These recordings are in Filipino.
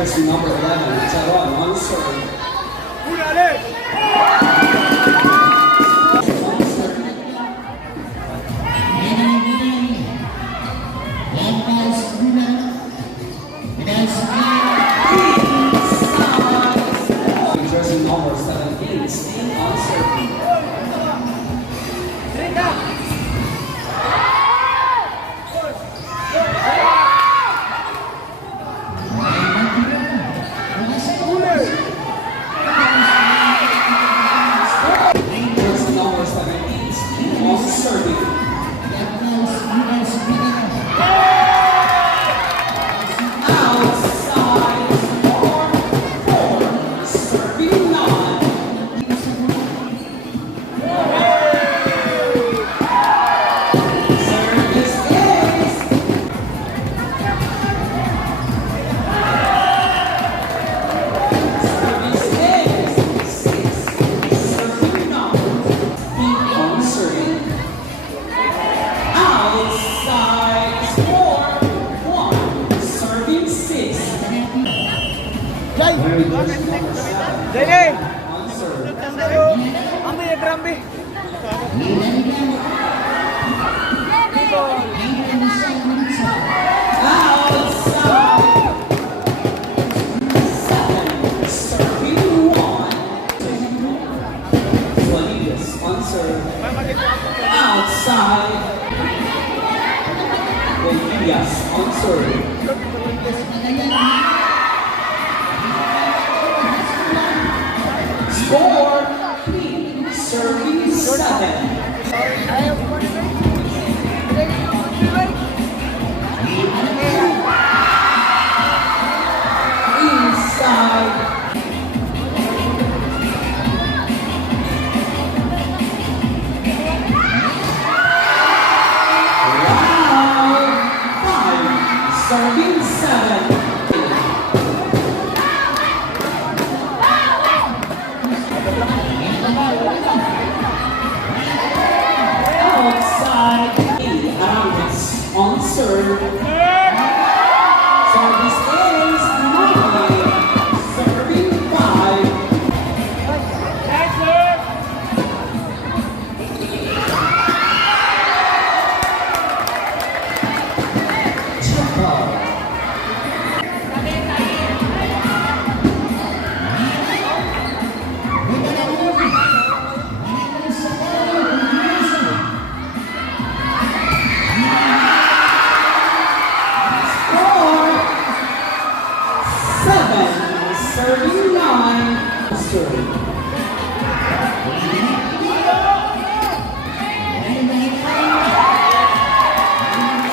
Jersey number 11, Charon on serve. Jersey number 17, Sting on serve. Dede! Ambil ya Grambi. Outside. Yes, on serve. Score, serving 7. Inside. Round 5, serving 7. Outside, on serve. Service is 9, serving 5. Chapel. Serving 9, serve.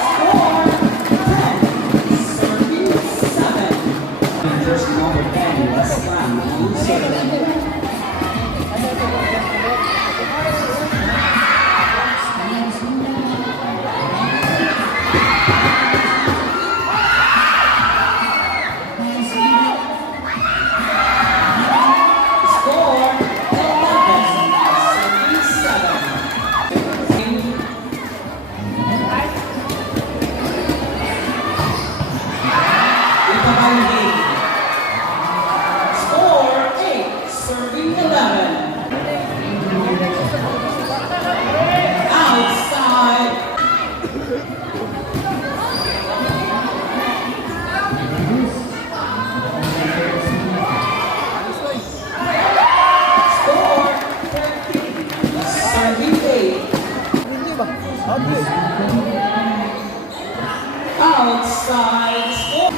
Score 10, serving 7. Jersey number 10, West Ram on serve. Score 8, serving 11. Outside. Score 13, serving 8. Outside. Score.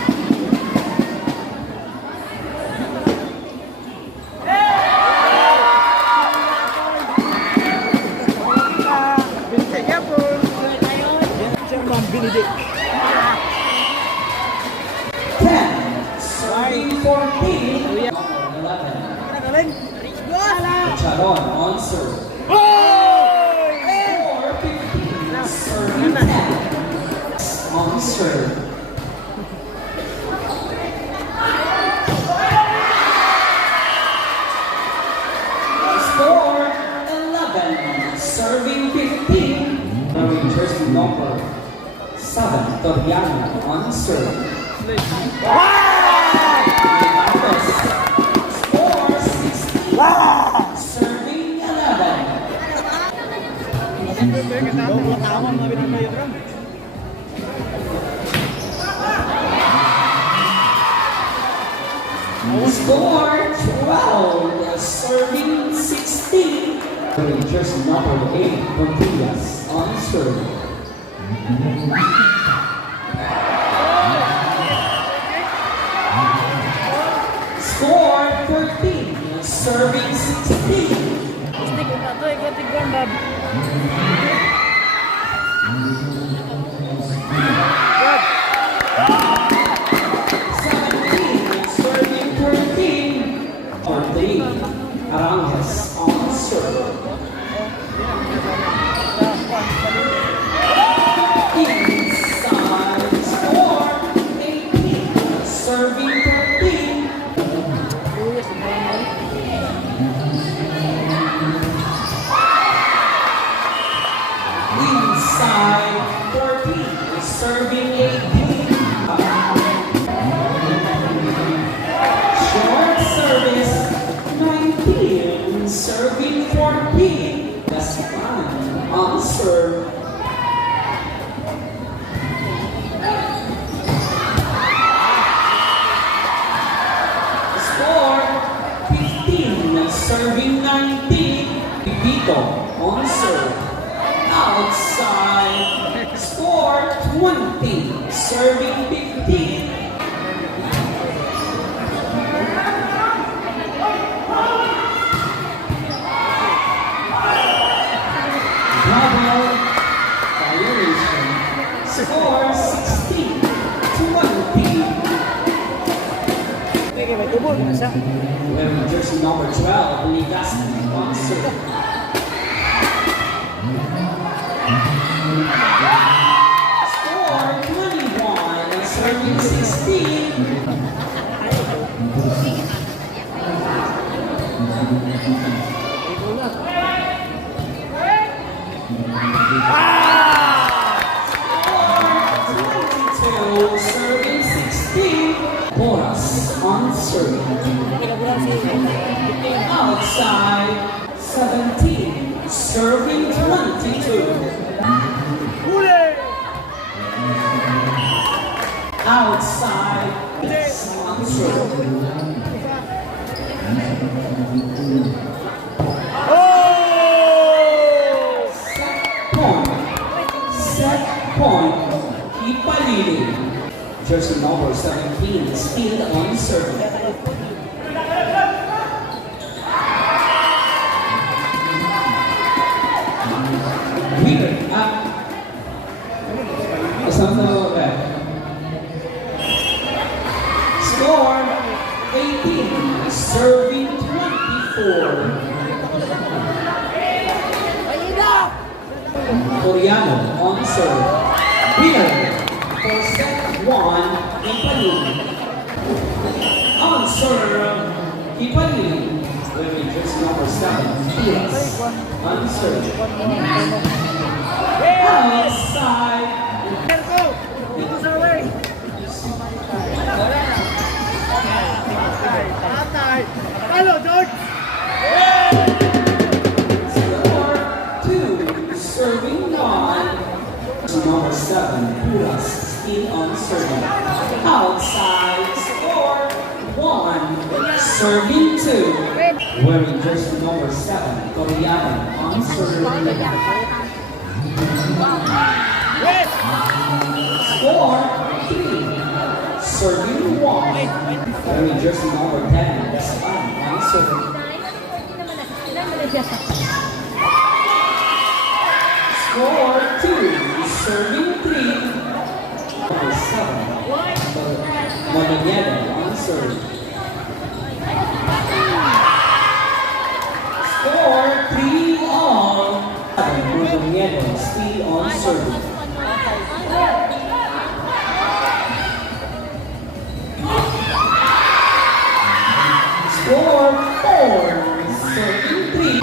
Benedict. 10, serving 14. 11. Charon on serve. 4-15, serving 10. On serve. Score 11, serving 15. Jersey number 7, Toriano on serve. Score 16. Serving 11. Score 12. Serving 16. Jersey number 8, Tortillas on serve. Score 13, serving 16. 17, serving 13. Or 3, Arangas on serve. Inside, score 18, serving 13. Inside 14, serving 18. Short service 19, serving 14. That's fine. On serve. Score 15, serving 19. Pipito on serve. Outside, score 20, serving 15. Double violation, score 16, 20. Wearing jersey number 12, Ligaspi on serve. Score 21, serving 16. Score 22, serving 16. Boras on serve. Outside 17, serving 22. Outside, on serve. Set point, Kipalili. Jersey number 17, still on serve. Winner, something back. Score 18, serving 24. Koreano on serve. Winner for set 1, Kipalili. On serve, Kipalili. Wearing jersey number 7, Tiras. On serve. Outside. Hello, George! Score 2, serving 1. Number 7, Puras, still on serving. Outside, score 1, serving 2. Wearing jersey number 7, Koreano, on serving. Score 3, serving 1. Wearing jersey number 10, Espan, on serving. Score 2, serving 3. Number 7, Barangay on serve. Score 3 all. Barangay still on serve. Score 4, serving 3.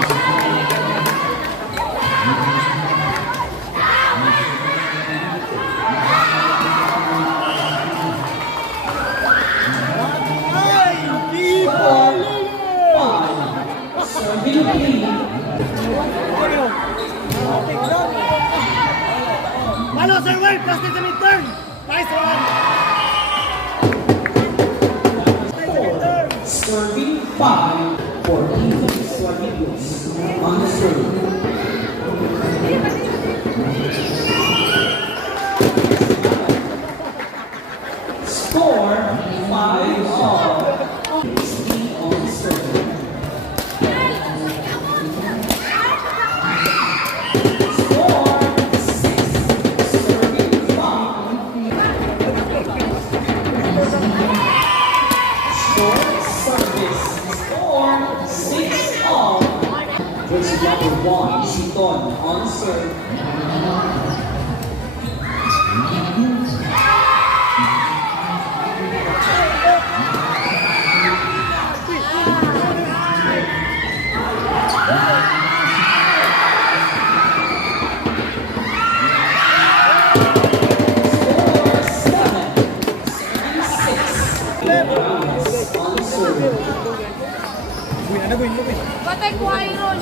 Malo, sir, wait! Plus the mid-turn! Nice one! Serving 5 for Ethan Suarez on the serve. Score 5-all. Steve on the serve. Score 6, serving 5. Short service. Score 6-all. Versus number 1, Siton on serve. Patay ko iron.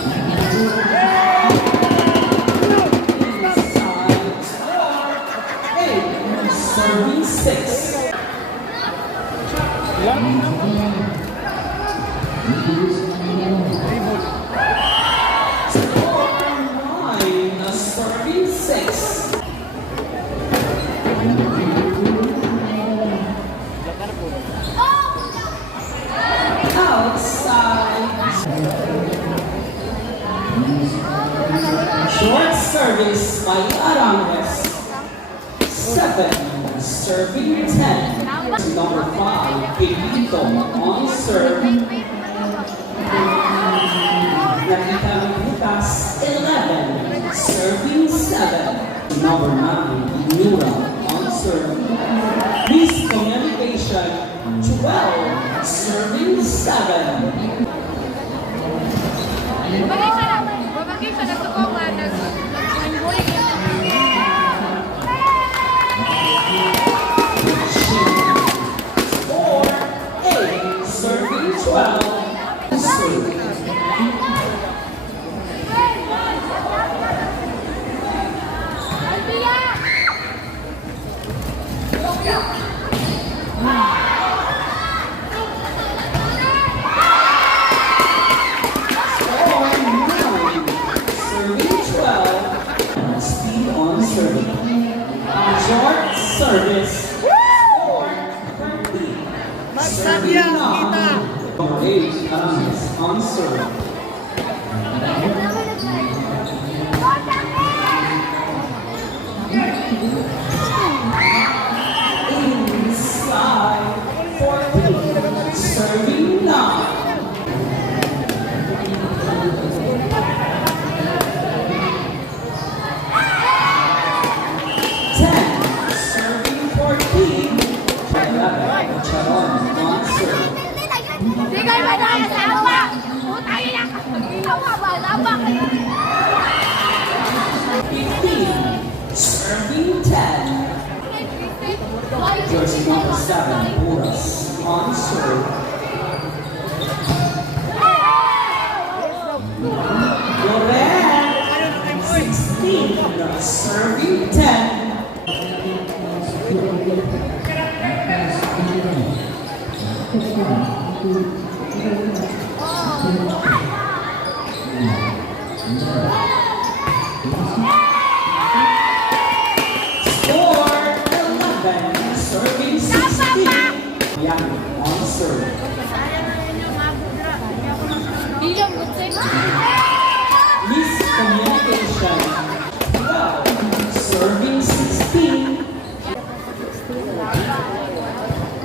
Serving 6. Serving 6. Outside. Short service by Arangues. 7. Serving 10. Number 5, Pilito on serve. Nakita ng bukas, 11. Serving 7. Number 9, Nura on serve. Miscommunication, 12. Serving 7. Babagay siya na tukongan. Nag-bulik. Serving 12. Serve. Speed on serving. Short service. Score 30. Magsabya, kita! Number 8, Arangues on serve. Inside 14. Serving 9. Hindi kayo madaya sa awa! Putangin na! Awa ba? Awa kayo! 15. Serving 10. Jersey number 7, Buras on serve. Correct. 16. Serving 10. Score 11. Serving 16. Yan on serve. Bilang butsik! Miscommunication. 12. Serving 16.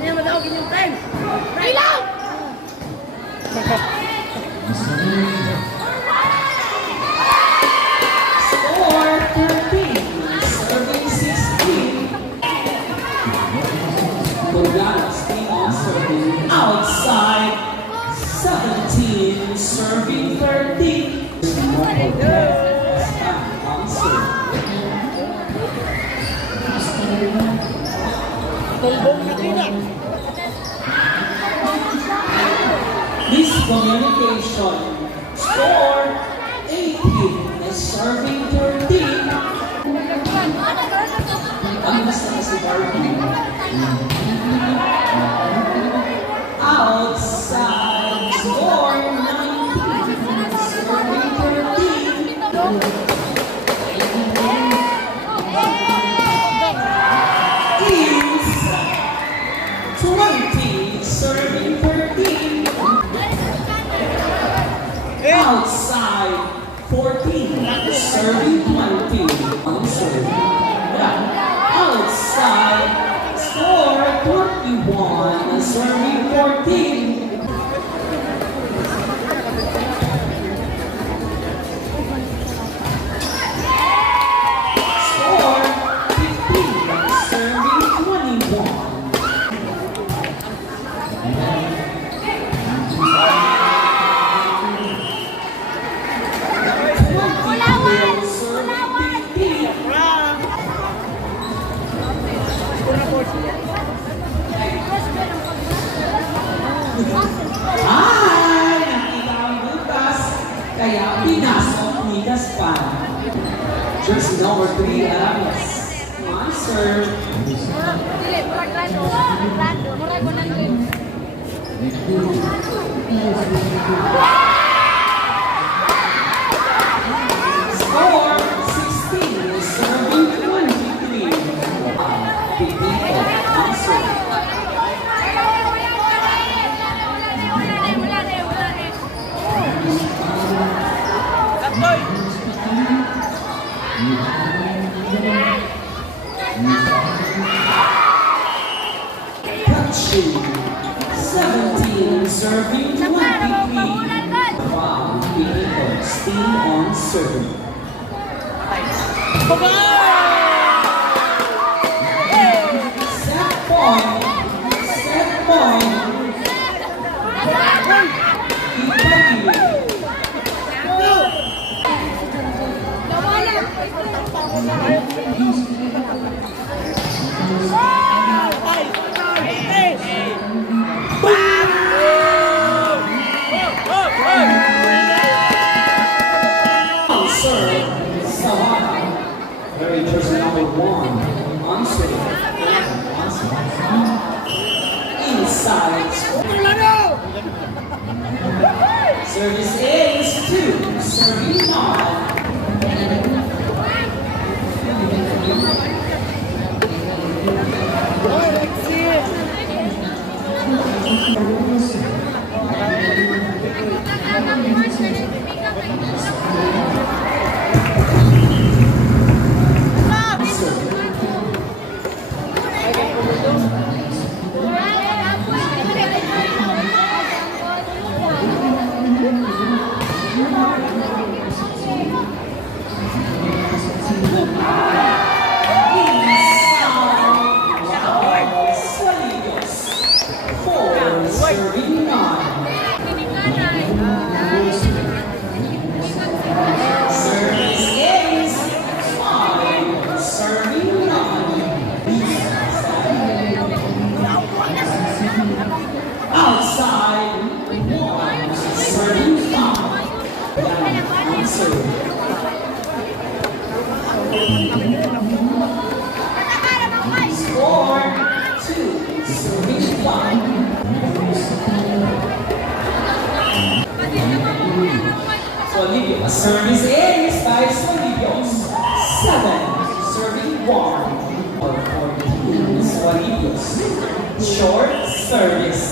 Hindi naman daw yung 10! Bilang! Score 13. Serving 16. Congratz on serving outside. 17. Serving 13. On serve. Tumbong na kita! Miscommunication. Score si Barbie. Outside score 19. Serving 13. Is 20. Serving 13. Outside 14. Serving 20. On serve. Outside score 21. Serving 14. Score 15. Serving 21. Ay! Nakita ang butas, kaya pinasok ni Gaspan. Jersey number 3, Aramis. Monster. Score 16, serving 23. Pipito, Monster. Kachi, 17, serving 23. Wow, Pipito, steam on serve. Set point. Kipalili. On serve, Sawata. Very interesting number 1. On serve. Inside. Service ace 2. Serving 5. Serving 9. Service ace 5. Serving 9. Outside 1. Serving 5. On serve. Score 2. Serving 5. Volleyball. Service ace by Volleyball. 7. Serving 1. Or 14. Volleyball. Short service.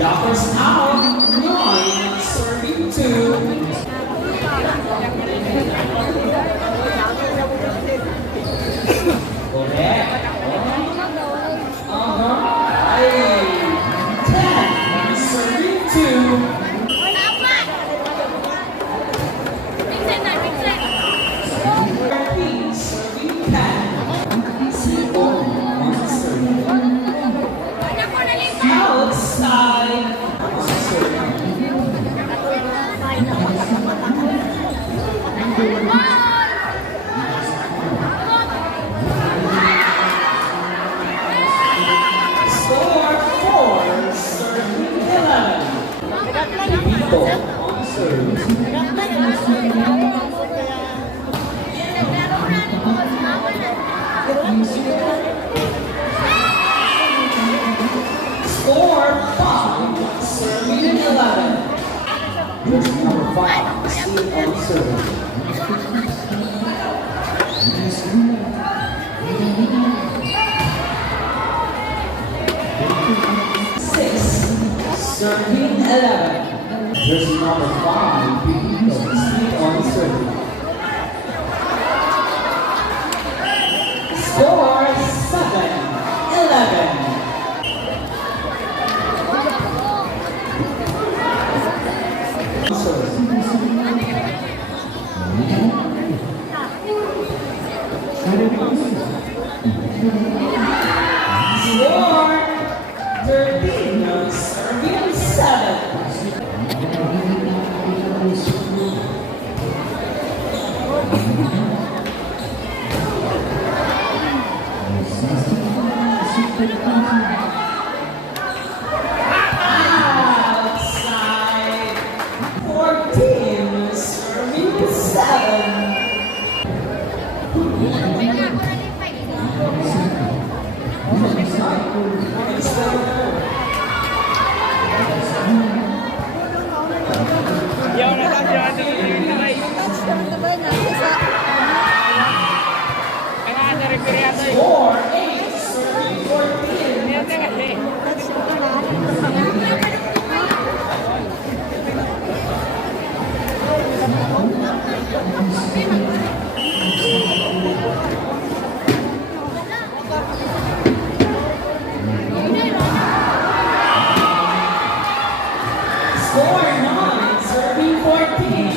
Blockers out, 9, serving 2. Correct. Score 5, serving 11. Jersey number 5, still on serving. 6, serving 11. Jersey number 5, Kipalili, still on serving. Score 7, 11. Score 13, serving 7. Outside 14, serving 7. Yaw na lang siya ating inilay. Kaya na rin kaya tayo. Score 8, serving 14. Kaya na kasi. Score 9, serving 14.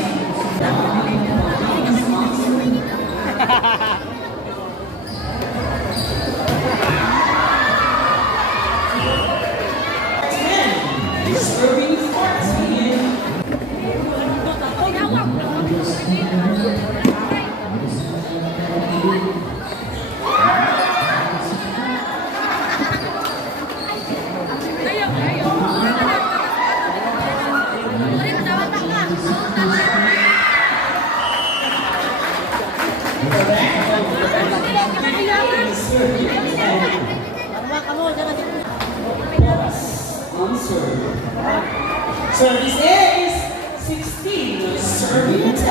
10, serving 14. Service is 16, serving 10.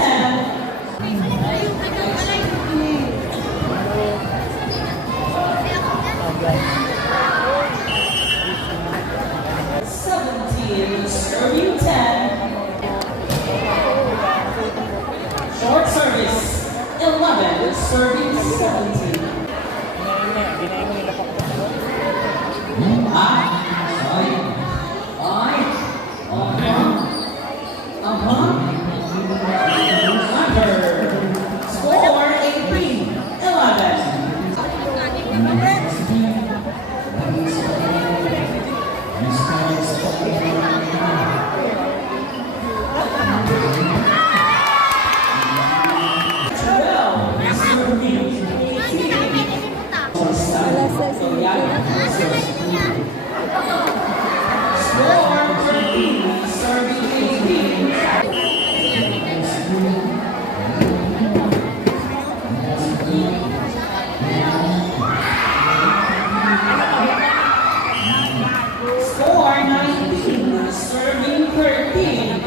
17, serving 10. Short service 11, serving 17. Score 18, 11. Score 13, serving 18. Score 19, serving 13.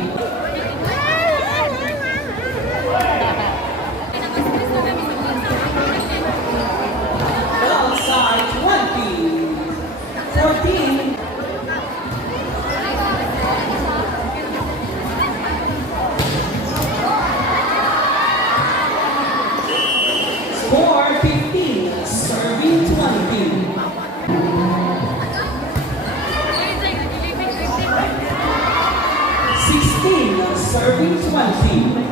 Outside 20, 14. Score 15, serving 20. 16, serving 20.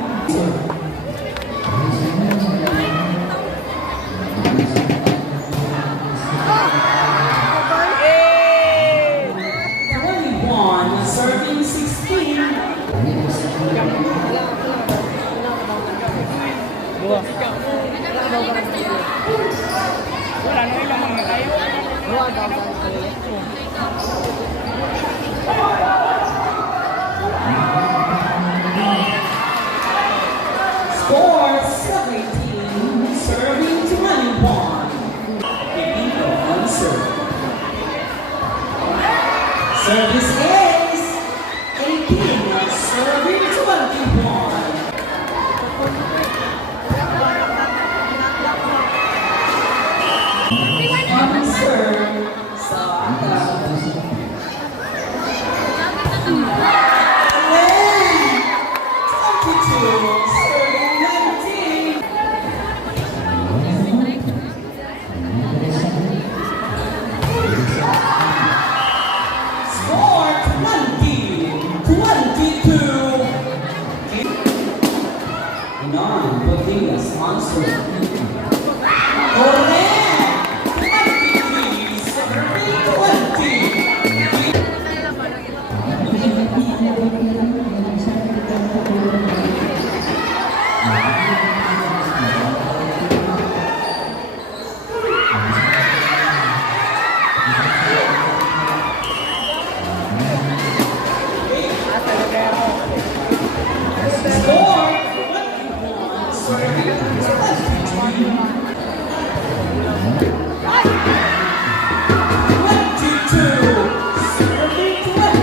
Serving 16. Wala na ilang mga tayo. Score 17, serving 21. serve. Service is 18, serving 21. Coming serve, Sawata. Then, 22, serving 19. Score 20-22. Non-Bodegas on serve. Correct! 23, serving 20. Score 21, serving 22, serving 20.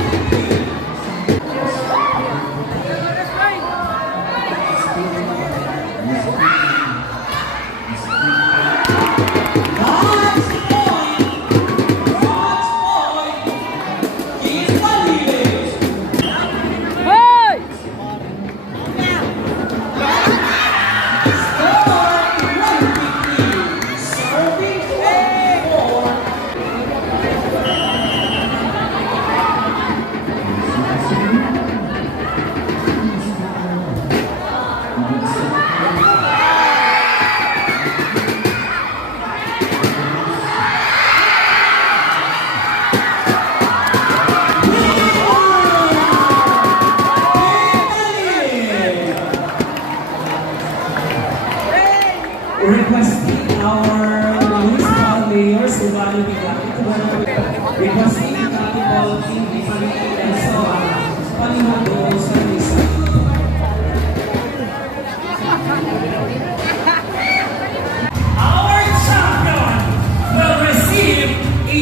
Match point! Kipalili! Hoy! Score 23, serving 24. Requesting our municipal mayor, Sikwate, requesting Volleyball team, Kipalili and Sawata, palihog doon sa isa. Our champion will receive a